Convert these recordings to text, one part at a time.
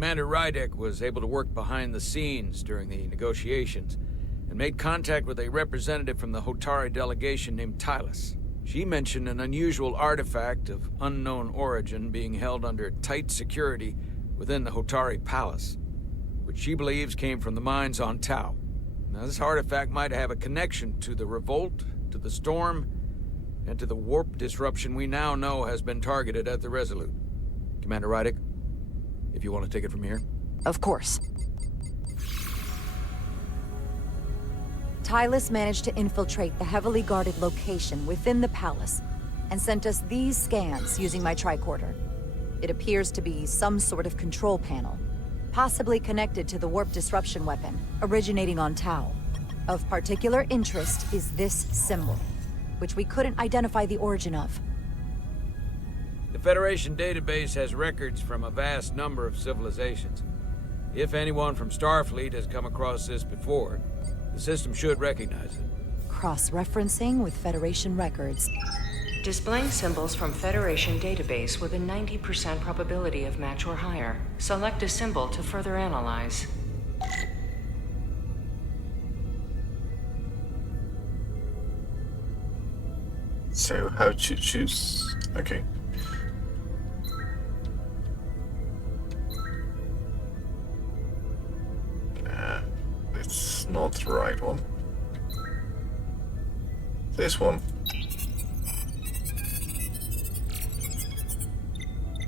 Commander Rydek was able to work behind the scenes during the negotiations and made contact with a representative from the Hotari delegation named Teil. She mentioned an unusual artifact of unknown origin being held under tight security within the Hotari Palace, which she believes came from the mines on Tau. Now, this artifact might have a connection to the revolt, to the storm, and to the warp disruption we now know has been targeted at the Resolute. Commander Rydek, if you want to take it from here. Of course. Tylus managed to infiltrate the heavily guarded location within the palace and sent us these scans using my tricorder. It appears to be some sort of control panel, possibly connected to the warp disruption weapon originating on Tau. Of particular interest is this symbol, which we couldn't identify the origin of. The Federation database has records from a vast number of civilizations. If anyone from Starfleet has come across this before, the system should recognize it. Cross-referencing with Federation records. Displaying symbols from Federation database with a 90% probability of match or higher. Select a symbol to further analyze. So, how to choose? Okay. It's not the right one. This one.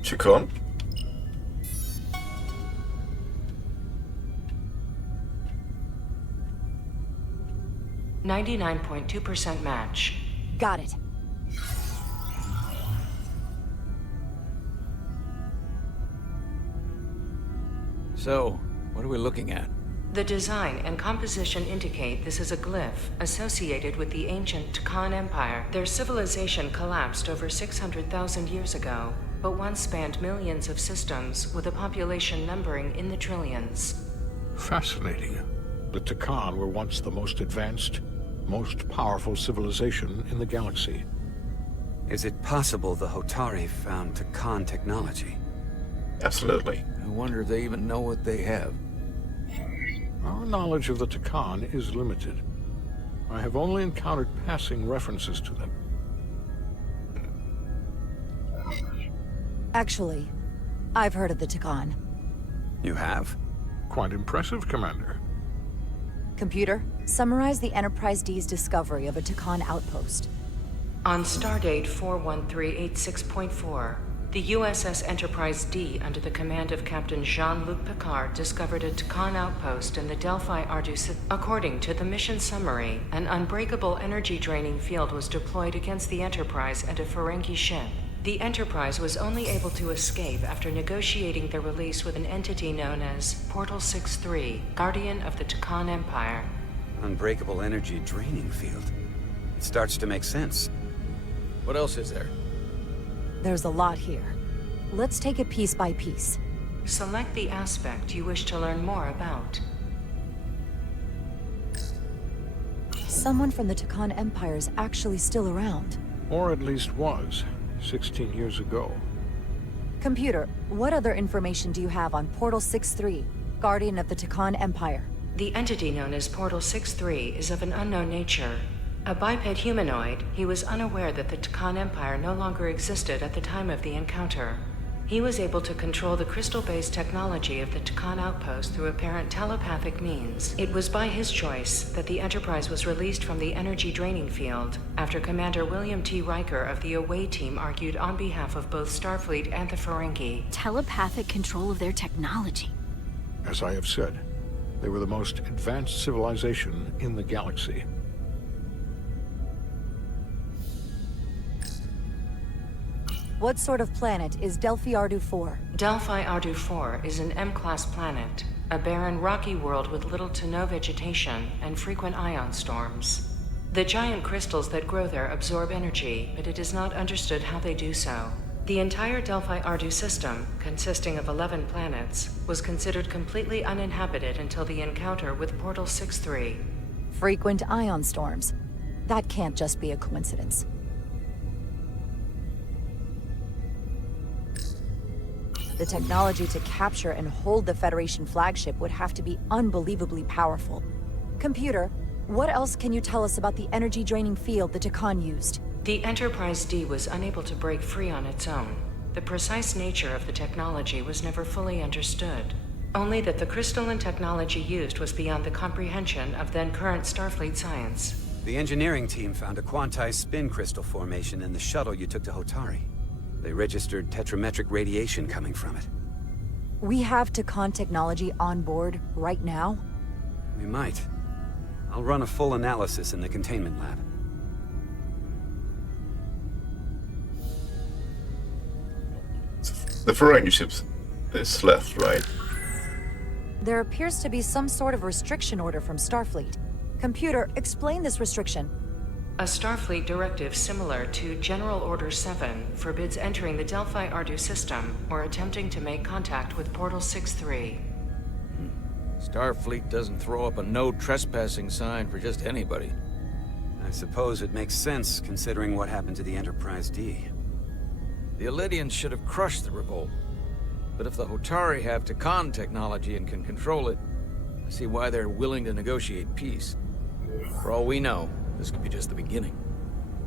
Chacon. .2% match. Got it. So, what are we looking at? The design and composition indicate this is a glyph associated with the ancient Khan Empire. Their civilization collapsed over 600,000 years ago, but once spanned millions of systems with a population numbering in the trillions. Fascinating. The Takan were once the most advanced, most powerful civilization in the galaxy. Is it possible the Hotari found Takan technology? Absolutely. I wonder if they even know what they have. Our knowledge of the Takan is limited. I have only encountered passing references to them. Actually, I've heard of the Takan. You have? Quite impressive, Commander. Computer, summarize the Enterprise D's discovery of a Takan outpost. On stardate 41386.4, the USS Enterprise D, under the command of Captain Jean-Luc Picard, discovered a Takan outpost in the Delphi Ardu system. According to the mission summary, an unbreakable energy-draining field was deployed against the Enterprise and a Ferengi ship. The Enterprise was only able to escape after negotiating their release with an entity known as Portal 63, Guardian of the Takan Empire. Unbreakable energy draining field. It starts to make sense. What else is there? There's a lot here. Let's take it piece by piece. Select the aspect you wish to learn more about. Someone from the Takan Empire is actually still around. Or at least was, 16 years ago. Computer, what other information do you have on Portal 63, Guardian of the Takan Empire? The entity known as Portal 63 is of an unknown nature. A biped humanoid, he was unaware that the Takan Empire no longer existed at the time of the encounter. He was able to control the crystal-based technology of the Takan outpost through apparent telepathic means. It was by his choice that the Enterprise was released from the energy draining field after Commander William T. Riker of the Away Team argued on behalf of both Starfleet and the Ferengi. Telepathic control of their technology. As I have said, they were the most advanced civilization in the galaxy. What sort of planet is Delphi Ardu 4? Delphi Ardu 4 is an M-class planet, a barren rocky world with little to no vegetation and frequent ion storms. The giant crystals that grow there absorb energy, but it is not understood how they do so. The entire Delphi Ardu system, consisting of 11 planets, was considered completely uninhabited until the encounter with Portal 63. Frequent ion storms. That can't just be a coincidence. The technology to capture and hold the Federation flagship would have to be unbelievably powerful. Computer, what else can you tell us about the energy-draining field the Takan used? The Enterprise D was unable to break free on its own. The precise nature of the technology was never fully understood. Only that the crystalline technology used was beyond the comprehension of then-current Starfleet science. The engineering team found a quantized spin crystal formation in the shuttle you took to Hotari. They registered tetrametric radiation coming from it. We have Takan technology on board right now? We might. I'll run a full analysis in the containment lab. The Ferengi ship is left, right? There appears to be some sort of restriction order from Starfleet. Computer, explain this restriction. A Starfleet directive similar to General Order 7 forbids entering the Delphi Ardu system or attempting to make contact with Portal 6-3. Starfleet doesn't throw up a no trespassing sign for just anybody. I suppose it makes sense considering what happened to the Enterprise D. The Elydians should have crushed the revolt. But if the Hotari have Takan technology and can control it, I see why they're willing to negotiate peace. For all we know, this could be just the beginning.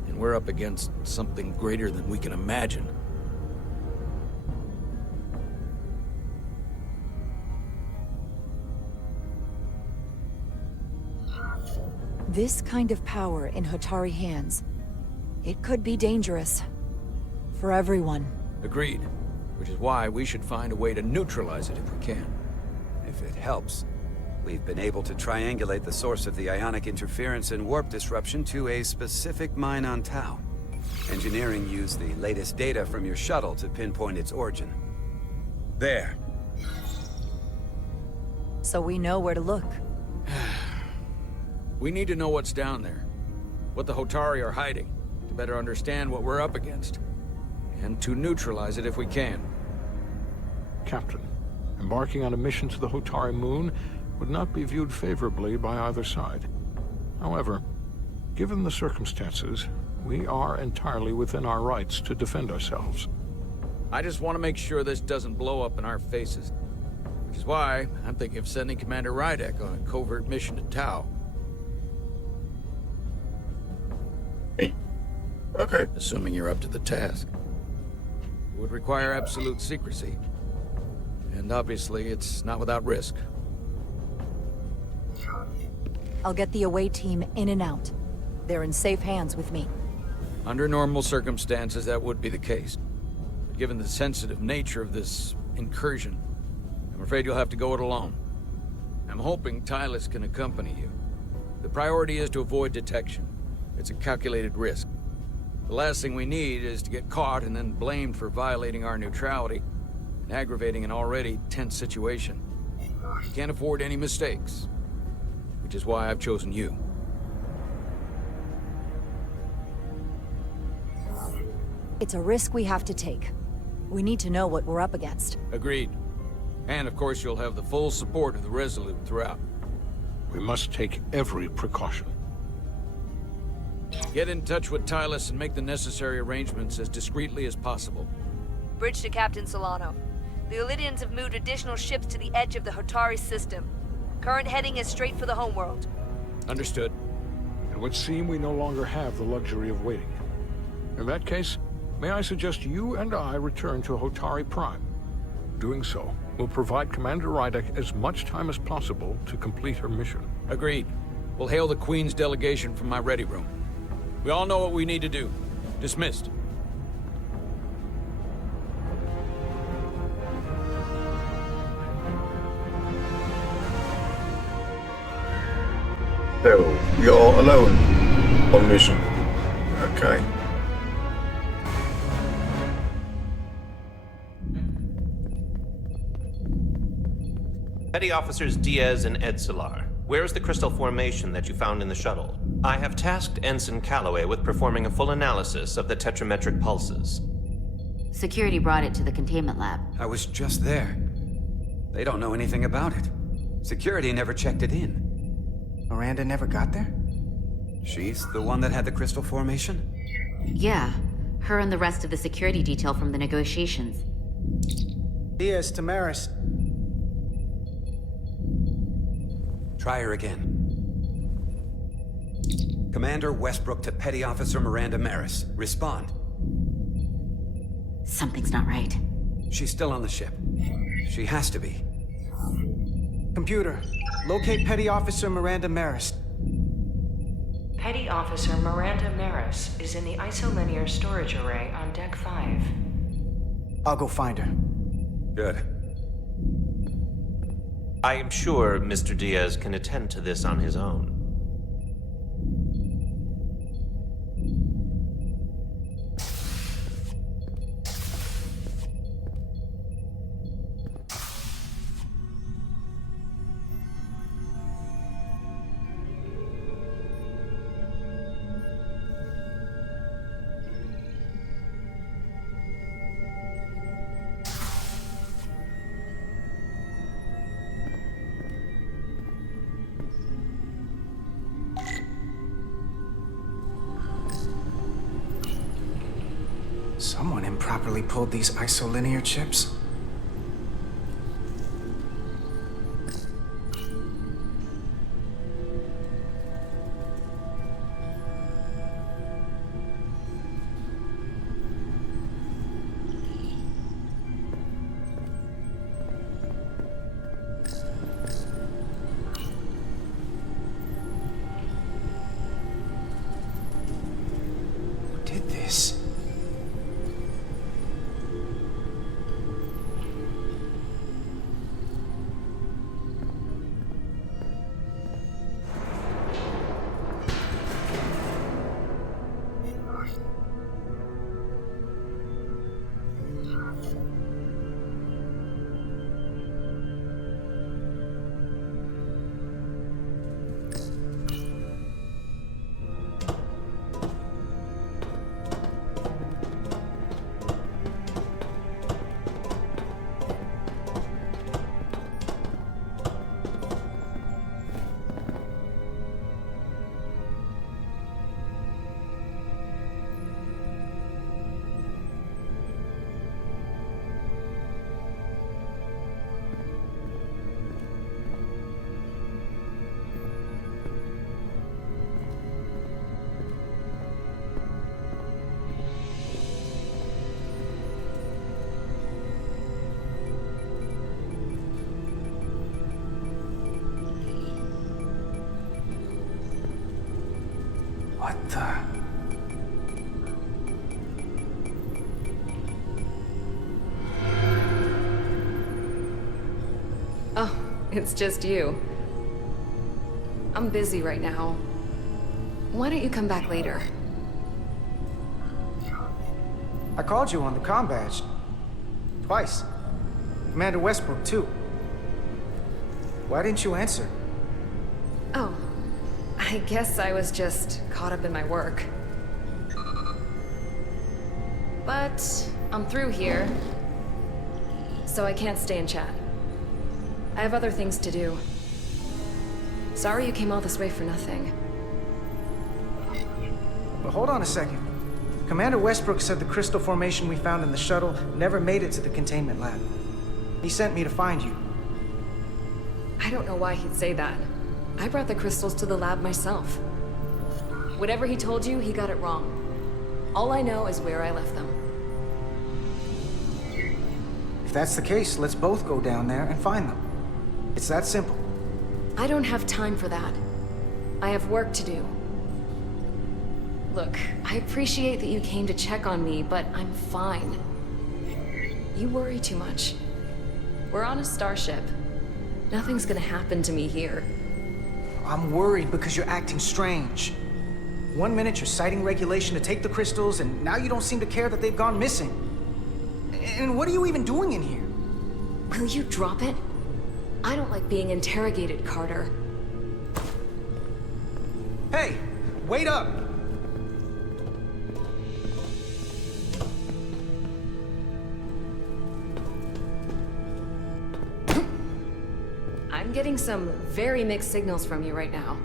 And we're up against something greater than we can imagine. This kind of power in Hotari hands, it could be dangerous. For everyone. Agreed. Which is why we should find a way to neutralize it if we can. If it helps, we've been able to triangulate the source of the ionic interference and warp disruption to a specific mine on Tau. Engineering used the latest data from your shuttle to pinpoint its origin. There. So we know where to look. We need to know what's down there. What the Hotari are hiding, to better understand what we're up against. And to neutralize it if we can. Captain, embarking on a mission to the Hotari moon would not be viewed favorably by either side. However, given the circumstances, we are entirely within our rights to defend ourselves. I just want to make sure this doesn't blow up in our faces. Which is why I'm thinking of sending Commander Rydek on a covert mission to Tau. Hey. Okay. Assuming you're up to the task. It would require absolute secrecy. And obviously, it's not without risk. I'll get the away team in and out. They're in safe hands with me. Under normal circumstances, that would be the case. But given the sensitive nature of this incursion, I'm afraid you'll have to go it alone. I'm hoping Teil can accompany you. The priority is to avoid detection. It's a calculated risk. The last thing we need is to get caught and then blamed for violating our neutrality and aggravating an already tense situation. We can't afford any mistakes, which is why I've chosen you. It's a risk we have to take. We need to know what we're up against. Agreed. And of course you'll have the full support of the Resolute throughout. We must take every precaution. Get in touch with Tylus and make the necessary arrangements as discreetly as possible. Bridge to Captain Solano. The Elydians have moved additional ships to the edge of the Hotari system. Current heading is straight for the homeworld. Understood. It would seem we no longer have the luxury of waiting. In that case, may I suggest you and I return to Hotari Prime? Doing so will provide Commander Rydek as much time as possible to complete her mission. Agreed. We'll hail the Queen's delegation from my ready room. We all know what we need to do. Dismissed. So, we are alone on mission. Okay. Petty Officers Diaz and Edsolar, where is the crystal formation that you found in the shuttle? I have tasked Ensign Calloway with performing a full analysis of the tetrametric pulses. Security brought it to the containment lab. I was just there. They don't know anything about it. Security never checked it in. Miranda never got there? She's the one that had the crystal formation? Yeah, her and the rest of the security detail from the negotiations. Diaz, Tamaris. Try her again. Commander Westbrook to Petty Officer Miranda Maris. Respond. Something's not right. She's still on the ship. She has to be. Computer, locate Petty Officer Miranda Maris. Petty Officer Miranda Maris is in the isolinear storage array on Deck 5. I'll go find her. Good. I am sure Mr. Diaz can attend to this on his own. Someone improperly pulled these isolinear chips. Who did this? What the? Oh, it's just you. I'm busy right now. Why don't you come back later? I called you on the comm badge. Twice. Commander Westbrook, too. Why didn't you answer? Oh, I guess I was just caught up in my work. But I'm through here, so I can't stay and chat. I have other things to do. Sorry you came all this way for nothing. But hold on a second. Commander Westbrook said the crystal formation we found in the shuttle never made it to the containment lab. He sent me to find you. I don't know why he'd say that. I brought the crystals to the lab myself. Whatever he told you, he got it wrong. All I know is where I left them. If that's the case, let's both go down there and find them. It's that simple. I don't have time for that. I have work to do. Look, I appreciate that you came to check on me, but I'm fine. You worry too much. We're on a starship. Nothing's gonna happen to me here. I'm worried because you're acting strange. 1 minute you're citing regulation to take the crystals, and now you don't seem to care that they've gone missing. And what are you even doing in here? Will you drop it? I don't like being interrogated, Carter. Hey, wait up! I'm getting some very mixed signals from you right now.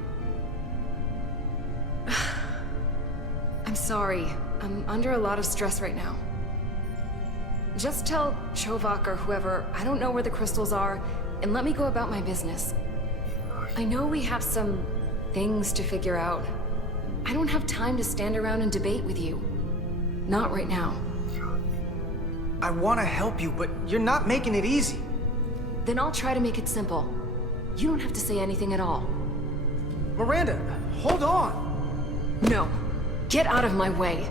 I'm sorry. I'm under a lot of stress right now. Just tell Chovak or whoever I don't know where the crystals are, and let me go about my business. I know we have some things to figure out. I don't have time to stand around and debate with you. Not right now. I want to help you, but you're not making it easy. Then I'll try to make it simple. You don't have to say anything at all. Miranda, hold on! No. Get out of my way.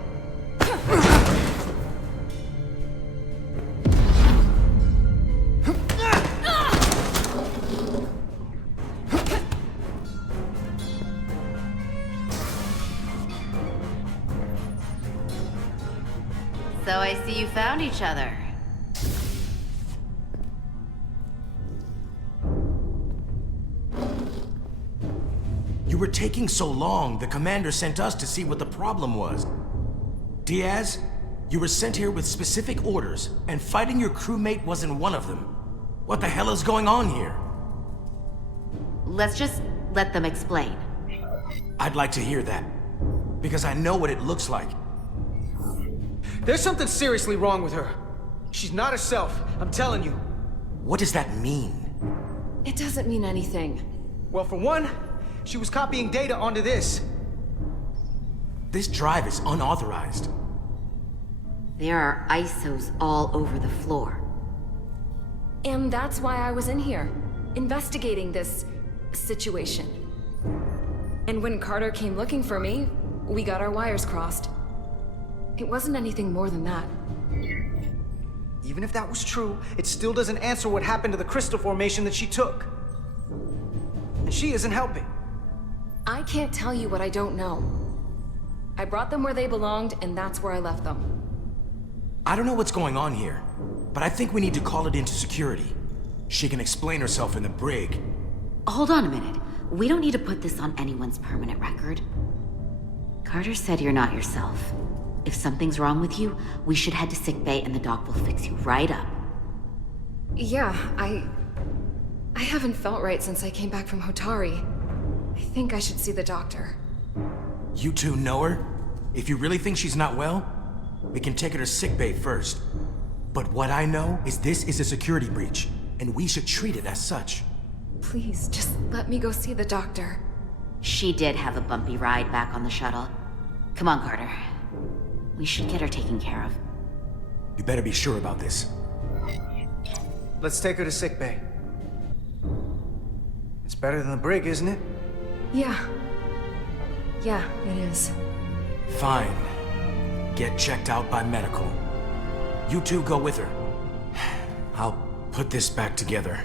So I see you found each other. You were taking so long, the commander sent us to see what the problem was. Diaz, you were sent here with specific orders, and fighting your crewmate wasn't one of them. What the hell is going on here? Let's just let them explain. I'd like to hear that, because I know what it looks like. There's something seriously wrong with her. She's not herself, I'm telling you. What does that mean? It doesn't mean anything. Well, for one, she was copying data onto this. This drive is unauthorized. There are ISOs all over the floor. And that's why I was in here, investigating this situation. And when Carter came looking for me, we got our wires crossed. It wasn't anything more than that. Even if that was true, it still doesn't answer what happened to the crystal formation that she took. And she isn't helping. I can't tell you what I don't know. I brought them where they belonged, and that's where I left them. I don't know what's going on here, but I think we need to call it into security. She can explain herself in the brig. Hold on a minute. We don't need to put this on anyone's permanent record. Carter said you're not yourself. If something's wrong with you, we should head to sickbay and the doc will fix you right up. Yeah, I haven't felt right since I came back from Hotari. I think I should see the doctor. You two know her? If you really think she's not well, we can take her to sickbay first. But what I know is this is a security breach, and we should treat it as such. Please, just let me go see the doctor. She did have a bumpy ride back on the shuttle. Come on, Carter. We should get her taken care of. You better be sure about this. Let's take her to sickbay. It's better than the brig, isn't it? Yeah. Yeah, it is. Fine. Get checked out by medical. You two go with her. I'll put this back together.